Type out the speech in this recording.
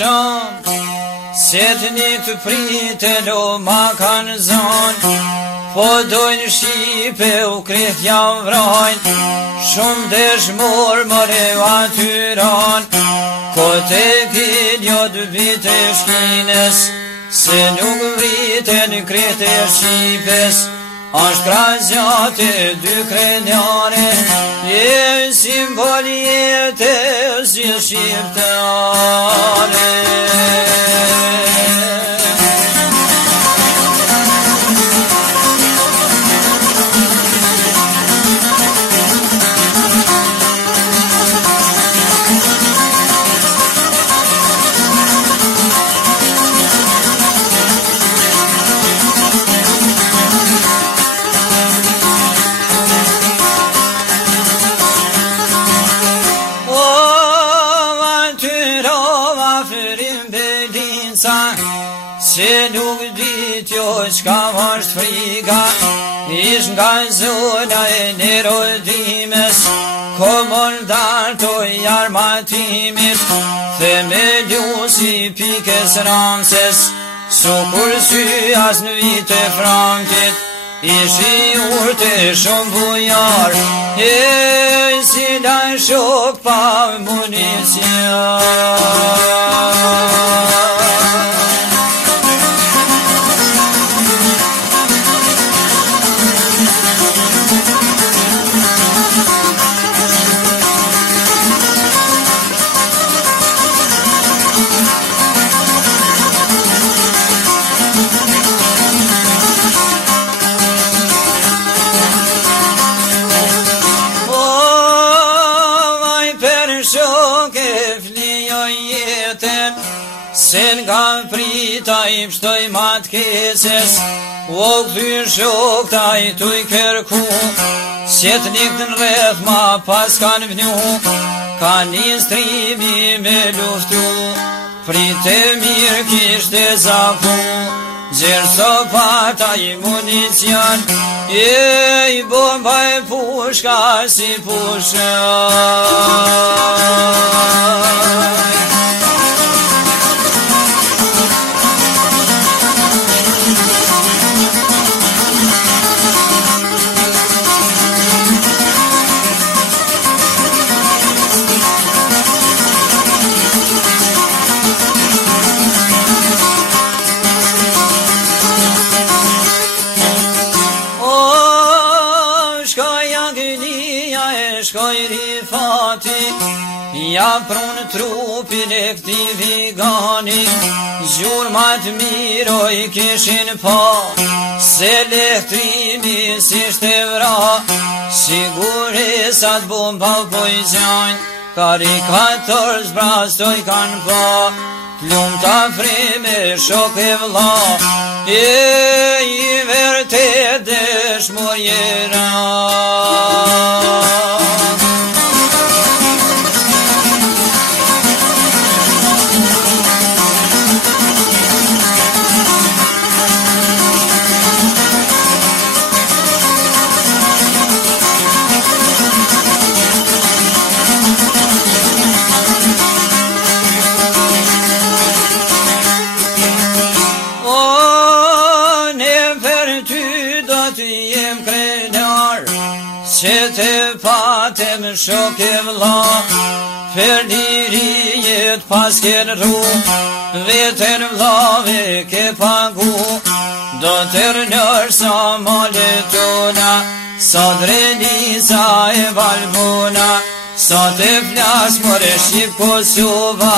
shumë, se të një të pritë o ma kanë zonë, po dojnë Shqipe u kretë jam vrojnë, shumë dëshmor mëre atyron, kote kin jo dë vite shkines, se nuk vriten kretë Shqipes, ashtë krazjate dy krenjane, je simbol jetë si shqiptare. Se nuk dit jo qka është frika, ish nga zona e nerodimes, komandar të armatimit, themeljusi pikes Ramses, su kur sy as në vite Frankit, ishi urte shumë bujar, e si da shok pa municion. Se nga prita I pështoj matkeses, o këthy shok ta I tuj kërku, sjet një këtë në rreth ma pas kanë vnu, ka një strimi me luftu, prite mirë kishte zaku, zërë sopata I municion, I bomba e pushka si pushka. Shkoj Rifati, ja prunë trupin e këti vigani, gjurmat miroj kishin pa, se lehtrimi si shtevra, sigurisat bomba po I zjajnë, karikator zbrastoj kanë pa, plum ta frime shok e vla, I vërtet dëshmor jera. Se te patem shok e vla, për diri jet pas kjen ru, veten vlave ke pagu, do tër nër sa maletona, sa drenisa e valbona, sa te flas more Shqip Kosova.